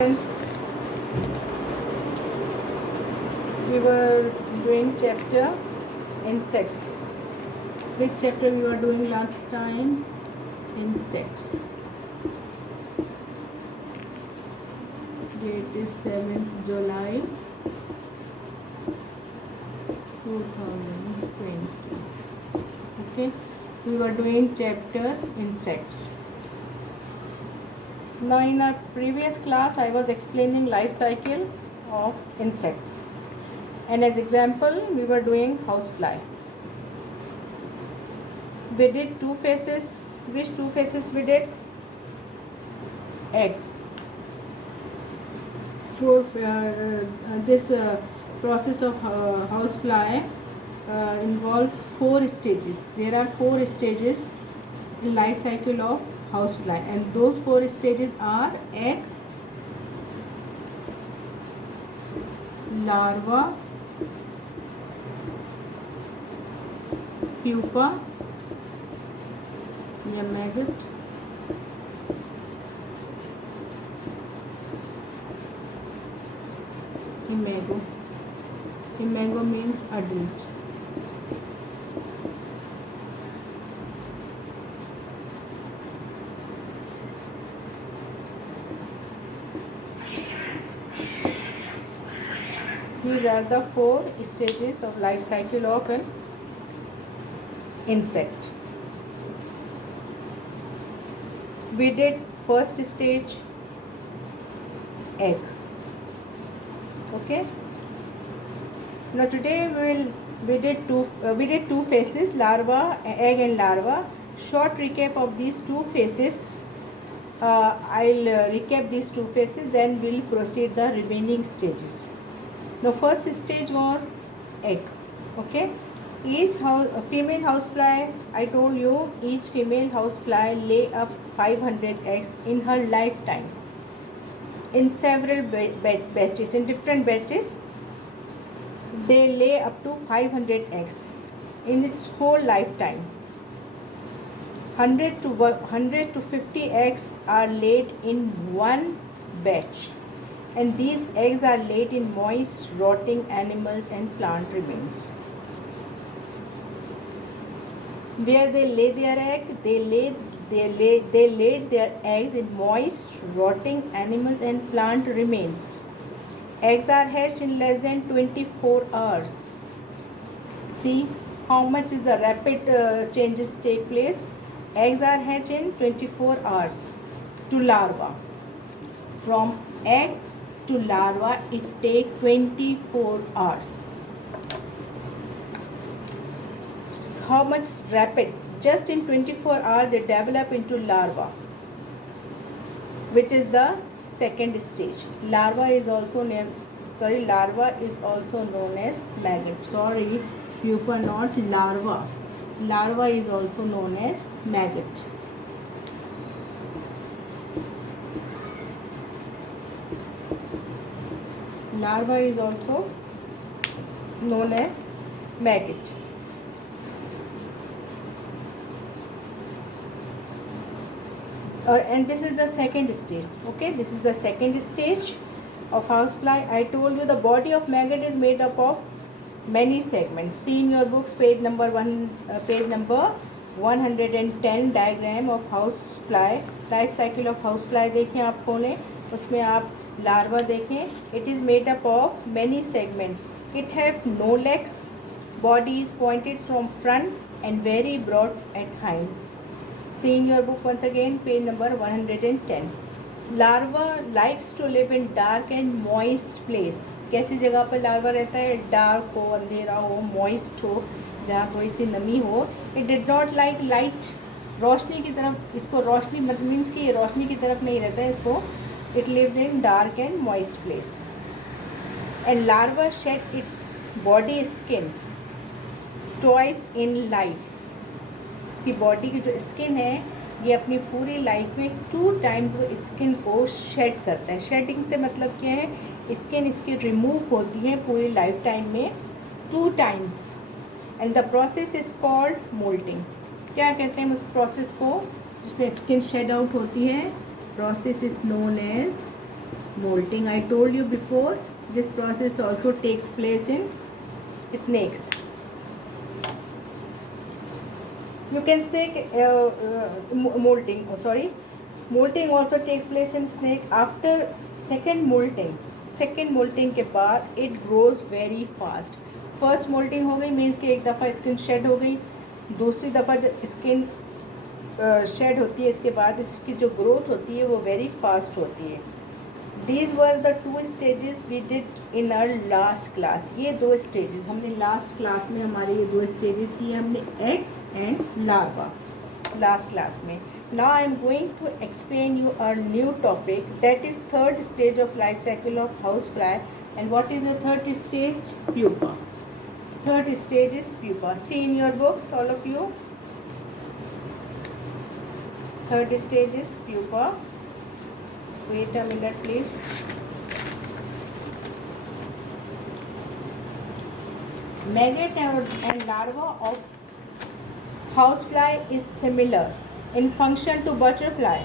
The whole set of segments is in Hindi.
Friends, we were doing chapter insects. Which chapter we were doing last time? Insects. Date is 7th July 2020. Okay, we were doing chapter insects. Now in our previous class I was explaining life cycle of insects, and as example we were doing housefly. We did two phases. Which two phases we did? Egg. For this process of housefly involves 4 stages. There are 4 stages in life cycle of housefly, and those 4 stages are egg, larva, pupa या maggot, imago. Imago means adult. These are the 4 stages of life cycle of an insect. We did first stage, egg. Okay. Now today we did two phases, larva, egg and larva. Short recap of these two phases. I'll recap these two phases, then we'll proceed the remaining stages. The first stage was egg. Okay. Each female housefly, I told you, each female housefly lay up 500 eggs in her lifetime, in several batches, in different batches. They lay up to 500 eggs in its whole lifetime. 100 to 50 eggs are laid in one batch, and these eggs are laid in moist, rotting animal and plant remains. Where they lay their egg, they laid their eggs in moist, rotting animals and plant remains. Eggs are hatched in less than 24 hours. See how much is the rapid changes take place. Eggs are hatched in 24 hours to larva. From egg to larva, it takes 24 hours. How much rapid? Just in 24 hours they develop into larva, which is the second stage. Larva is also known as maggot. Sorry, pupa, not larva. Larva is also known as maggot. Larva is also known as maggot. And this is the second stage. Okay, this is the second stage of housefly. I told you the body of maggot is made up of many segments. See in your books page number 110 diagram of housefly, life cycle of housefly देखें आप खोलें, उसमें आप larva देखें. It is made up of many segments. It have no legs, body is pointed from front and very broad at hind. See in your book once again, page number 110. Larva likes to live in dark and moist place. कैसी जगह पर लार्वा रहता है? डार्क हो, अंधेरा हो, मॉइस्ट हो, जहाँ थोड़ी सी नमी हो. It did not like light. रोशनी की तरफ, इसको रोशनी मतलब मीन्स कि ये रोशनी की तरफ नहीं रहता है इसको. It lives in dark and moist place. And larva shed its body skin twice in life. इसकी बॉडी की जो स्किन है, ये अपनी पूरी लाइफ में 2 टाइम्स वो स्किन को शेड करता है. शेडिंग से मतलब क्या है? स्किन इसकी रिमूव होती है पूरी लाइफ टाइम में 2 times. And the process is called moulting. क्या कहते हैं उस प्रोसेस को जिसमें स्किन शेड आउट होती है? Process is known as Molting, I told you before, this process also takes place in snakes. You can say molting, molting also takes place in snake. After second molting के बाद it grows very fast. First moulting हो गई मीन्स कि एक दफ़ा स्किन शेड हो गई, दूसरी दफ़ा जब स्किन शेड होती है इसके बाद इसकी जो ग्रोथ होती है वो वेरी फास्ट होती है. These were the two stages we did in our last class. ये दो stages हमने last class में, हमारे ये दो stages किए हमने, egg and larva, last class में. Now I am going to explain you a new topic, that is third stage of life cycle of housefly. And what is the third stage? Pupa. Third stage is pupa. See in your books, all of you. Third stage is pupa. Wait a minute please. Maggot and larva of housefly is similar in function to butterfly.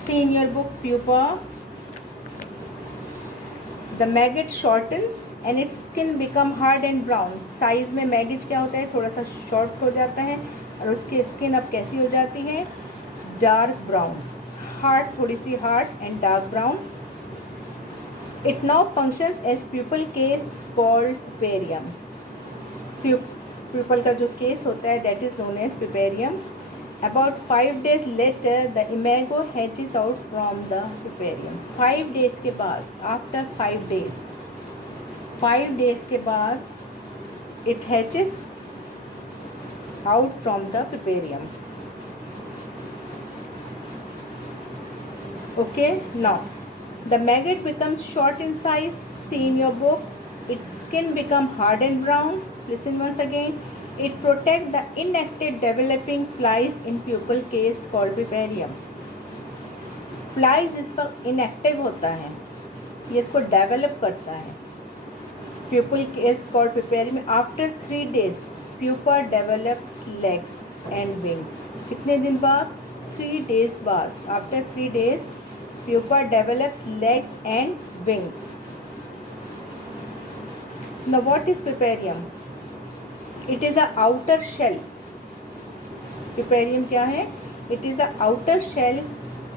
See in your book pupa. The maggot shortens and its skin become hard and brown. Size में मैगेट क्या होता है, थोड़ा सा शॉर्ट हो जाता है और उसकी स्किन अब कैसी हो जाती है, डार्क ब्राउन. हार्ड, थोड़ी सी hard and dark brown. It now functions as pupal case called puparium. Pupal का जो केस होता है that is known as puparium. About 5 days later, the imago hatches out from the puparium. 5 days के बाद, after 5 days के बाद, it hatches out from the puparium. Okay, now the maggot becomes short in size. See in your book, its skin become hard and brown. Listen once again. It protects the inactive developing flies in pupal case called puparium. Flies इस वक्त inactive होता है, ये इसको develop करता है. Pupal case called puparium. After 3 days, pupa develops legs and wings. कितने दिन बाद? 3 days बाद. After 3 days, pupa develops legs and wings. Now what is puparium? It is a outer shell. Puparium क्या है? It is a outer shell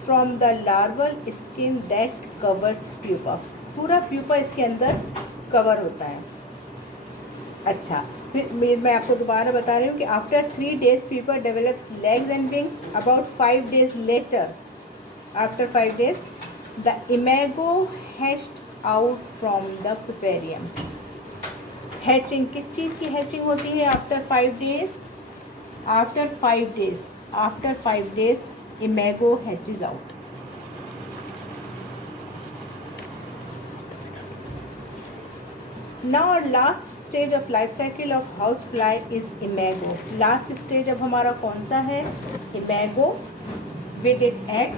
from the larval skin that covers pupa. पूरा pupa इसके अंदर कवर होता है. अच्छा, फिर मैं आपको दोबारा बता रही हूँ कि after 3 days pupa develops legs and wings. About 5 days later, after 5 days, the imago hatched out from the puparium. Hatching, किस चीज़ की हैचिंग होती है after 5 days? After 5 days imago hatches out. Now last stage of life cycle of house fly is imago. Last stage अब हमारा कौन सा है? Imago. We did egg,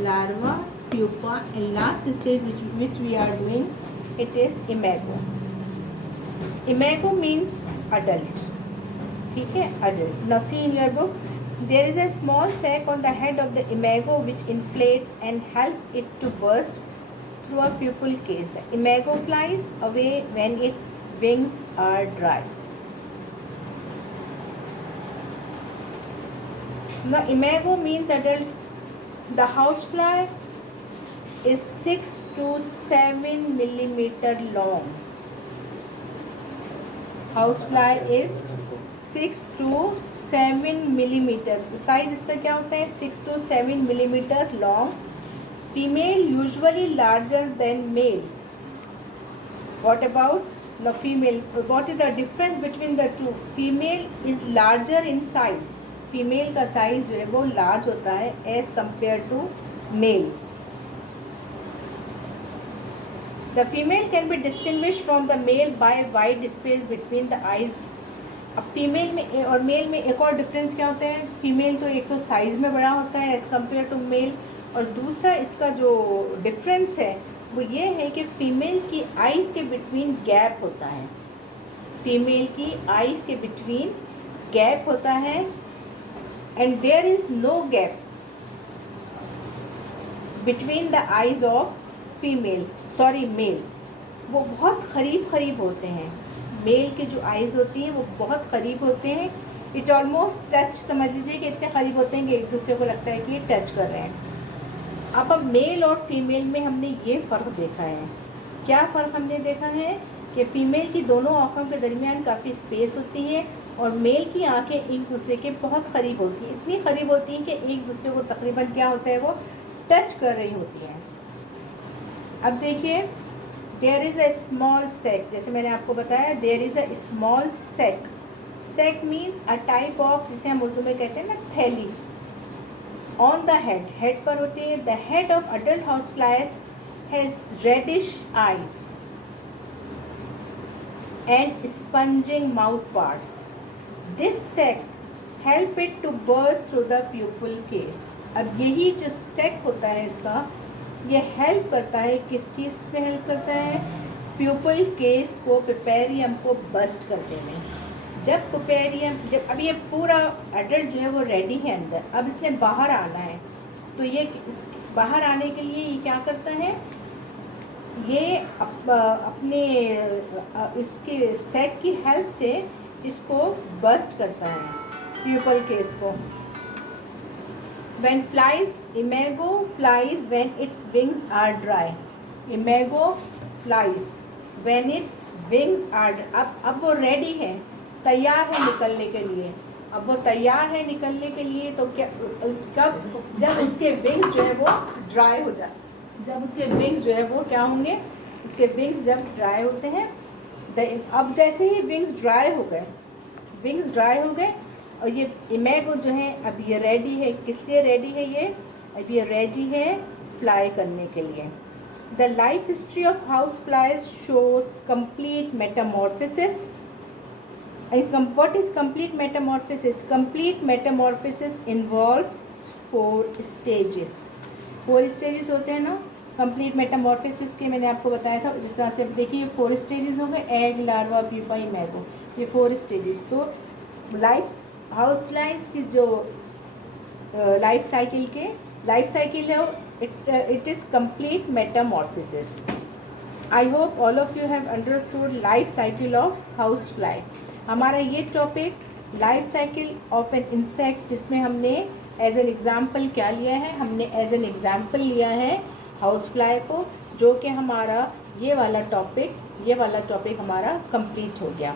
larva, pupa and last stage which we are doing, it is imago. Imago means adult. ठीक है, adult. Now see in your book, there is a small sac on the head of the imago which inflates and help it to burst through a pupal case. The imago flies away when its wings are dry. Now imago means adult. The housefly is 6 to 7 millimeter long. Housefly is 6 to 7 millimeter. Size इसका क्या होता है? 6 to 7 millimeter long. Female usually larger than male. What about the female? What is the difference between the two? Female is larger in size. Female का साइज जो है वो large होता है as compared to male. The female can be distinguished from the male by wide space between the eyes. अब फीमेल में और मेल में एक और डिफरेंस क्या होता है? फीमेल तो एक तो साइज़ में बड़ा होता है एज़ कम्पेयर टू मेल, और दूसरा इसका जो डिफरेंस है वो ये है कि फ़ीमेल की आइज़ के बिटवीन गैप होता है. फीमेल की आइज़ के बिटवीन गैप होता है and there is no gap between the eyes of female, sorry male, वो बहुत करीब होते हैं। मेल के जो आइज़ होती हैं वो बहुत करीब होते हैं। इट ऑलमोस्ट टच, समझ लीजिए कि इतने करीब होते हैं कि एक दूसरे को लगता है कि ये टच कर रहे हैं। अब मेल और फीमेल में हमने ये फ़र्क देखा है। क्या फ़र्क हमने देखा है कि फ़ीमेल की दोनों आँखों के दरमियान काफ़ी स्पेस होती है और मेल की आँखें एक दूसरे के बहुत करीब होती हैं, इतनी करीब होती हैं कि एक दूसरे को तकरीबन क्या होता है, वो टच कर रही होती हैं। अब देखिए, there is a small sac, जैसे मैंने आपको बताया there is a small sac. Sac means a type of, जिसे हम उर्दू में कहते हैं ना थैली, ऑन द हेड, हेड पर होती है। The head of adult house flies has reddish eyes and sponging mouth parts. This sac help it to burst through the pupal case. अब यही जो सेक होता है इसका, ये हेल्प करता है, किस चीज़ पे हेल्प करता है, प्यूपल केस को, पेपेरियम को बस्ट करने में। जब पेपेरियम, जब अब ये पूरा एडल्ट जो है वो रेडी है अंदर, अब इसने बाहर आना है, तो ये बाहर आने के लिए ये क्या करता है, ये अपने इसके सेक की हेल्प से इसको बस्ट करता है, प्यूपल केस को। When flies, imago flies when its wings are dry. Imago flies when its wings are dry. अब वो रेडी है, तैयार है निकलने के लिए। अब वो तैयार है निकलने के लिए, तो क्या, कब, जब उसके विंग्स जो है वो ड्राई हो जाए, जब उसके विंग्स जो है वो क्या होंगे, उसके विंग्स जब ड्राई होते हैं, अब जैसे ही विंग्स ड्राई हो गए, विंग्स ड्राई हो गए, और ये इमेगो जो है अब ये रेडी है, किस लिए रेडी है, ये अब ये रेडी है फ्लाई करने के लिए। The life history of house flies shows complete Metamorphosis. What is complete Metamorphosis? Complete Metamorphosis involves 4 stages. 4 stages होते हैं ना कंप्लीट मेटामॉर्फोसिस के, मैंने आपको बताया था। जिस तरह से देखिए 4 स्टेजेस हो गए, एग, लार्वा, प्यूपा, इमेगो, ये 4 स्टेजेस। तो लाइफ हाउस फ्लाइज की जो लाइफ साइकिल है, it is complete Metamorphosis. I hope all of you have understood life cycle of house fly. हमारा ये topic life cycle of an insect, जिसमें हमने एज एन एग्जाम्पल क्या लिया है, हमने एज एन एग्जाम्पल लिया है हाउस फ्लाई को, जो कि हमारा ये वाला टॉपिक हमारा कंप्लीट हो गया।